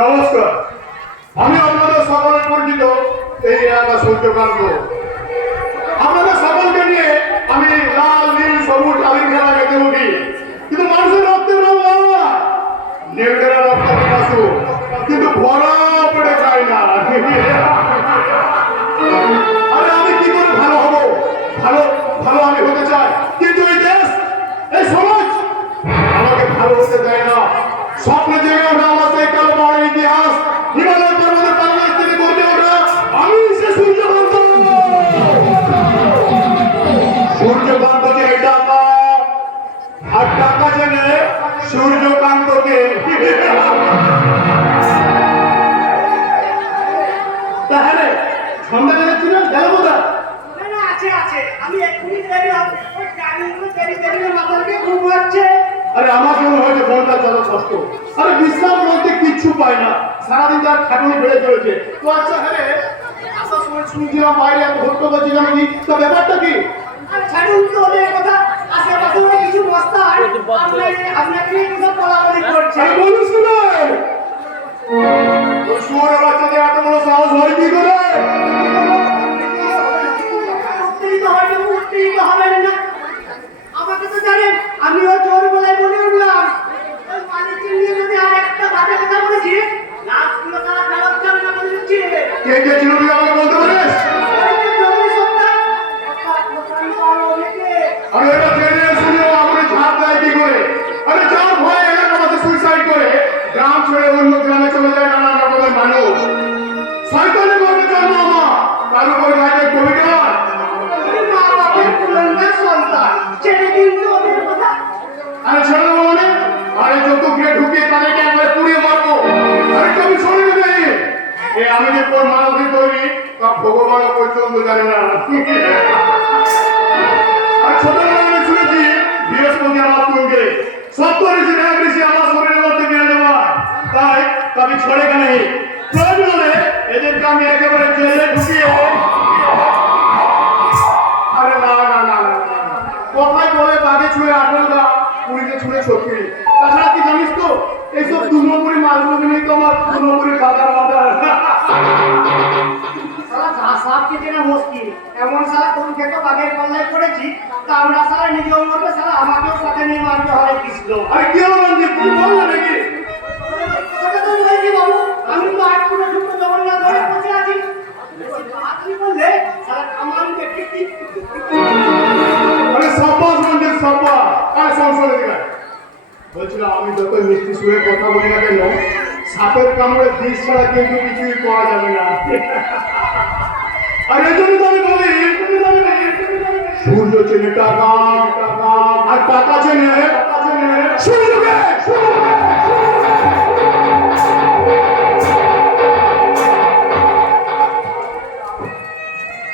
নমস্কার, আমি আপনাদের সকলের পরিচিত এই এলাকা সূর্যকান্ত। আপনাদের সকলকে নিয়ে আমি লাল নীল সবুজ আলিম খেলা খেতে উঠি, কিন্তু মানুষের রক্তের রং লাল, নেকড়েরা রক্ত আসু, কিন্তু ভরা পড়ে যায় না। আরে আমি কি করে ভালো হব? ভালো ভালো আমি হতে চাই, কিন্তু এই দেশ, এই সমাজ আমাকে ভালো হতে দেয় না। স্বপ্নে জেগে ওঠা আমার সেই কালো পাহাড়ের ইতিহাস, হিমালয় পর্বতের বাংলাদেশ থেকে গড়ে ওঠা আমি সে সূর্যকান্ত। সূর্যকান্ত যে টাকা আর টাকা জেনে সূর্যকান্তকে তাহলে সন্ধ্যা গেছিল গেল কোথায়? আমি এক্ষুনি দেরি হবে, ওই গাড়িগুলো দেরি মাথাকে ঘুমাচ্ছে। আরে আমার জন্য হয়েছে ফোনটা চলো কষ্ট। আরে বিশ্রাম বলতে কিচ্ছু পাই না, সারাদিন তার খাটুনি বেড়ে চলেছে। তো আচ্ছা হ্যাঁ, আসার সময় শুনছিলাম বাইরে এত হট্ট করছি কেন কি? তো ব্যাপারটা কি? আরে ছাড়ুন তো ওদের কথা, আশেপাশে ওরা কিছু বস্তা হয়, আপনাকে নিয়ে কিছু বলাবলি করছে। আরে বলুন শুনে ওই শুয়োরের বাচ্চাদের এত বড় সাহস হয় কি করে? উঠতেই তো হবে না। আমাকে তো জানেন, আমিও জোর গলায় বলে উঠলাম, ওই মালিককে নিয়ে যদি আর একটা বাজে কথা বলেছি, লাশগুলো তারা ফেরত যাবে না বলে দিচ্ছি। কে কে ছিল তুই আমাকে বলতে পারিস? আরে এটা জেনে শুনেও আমাকে ঝাঁপ দেয় কি করে? আরে যার ভয়ে এলাকা মাঝে সুইসাইড করে গ্রাম ছেড়ে অন্য গ্রামে চলে যায় নানা রকমের মানুষ। শয়তানের ঘরে জন্ম আমার, তার উপর গায়ে কবিতা। আরে ছেড়ে দেবো মানে? আরে যত গিয়ে ঢুকিয়ে তাদেরকে একবার পুড়িয়ে মারবো। আরে কবি শোনেনি নেই, এ আমি যে তোর মানবী তৈরি তা ভগবান পর্যন্ত জানি না। আর ছোটবেলায় আমি শুনেছি বৃহস্পতি আমার তুলকে সত্য ঋষি এক ঋষি আমার শরীরের মধ্যে গিয়ে দেওয়া, তাই কবি ছড়ে কেন প্রয়োজনে এদেরকে আমি একেবারে জেলে ঢুকিয়ে। আরে না না না না, কথায় বলে বাঘে ছুঁয়ে আঠেরোটা, পুরীতে ছুঁড়ে ছত্রি। তাছাড়া কি জানিস তো, এইসব দু নম্বরী মালগুলো নিয়েই তো আমার দু নম্বরী বাজার বাজার। সাপকে চেনা মুশকিল, এমন সারা কোন খেতে বাঘের পাল্লায় পড়েছি, তা আমরা সারা নিজেও মরবে, সারা আমাকেও সাথে নিয়ে মারবে হরে কৃষ্ণ। আরে কি হলো রঞ্জিত, তুই বল না নাকি? কথা তো বলছি বাবু, আমি তো আট পুরো ঢুকতে জগন্নাথ ধরে বসে আছি। আপনি বললে সারা কামান দেখে কি আরে সাব্বাস রঞ্জিত সাব্বাস। আরে সংসারে দিকে বলছিলাম, আমি যতই মিষ্টি সুরে কথা বলি না কেন, সাপের কামড়ে বিষ ছাড়া কিন্তু কিছুই পাওয়া যাবে না। আর এই জন্য তো আমি বলি, সূর্য চেনে টাকা,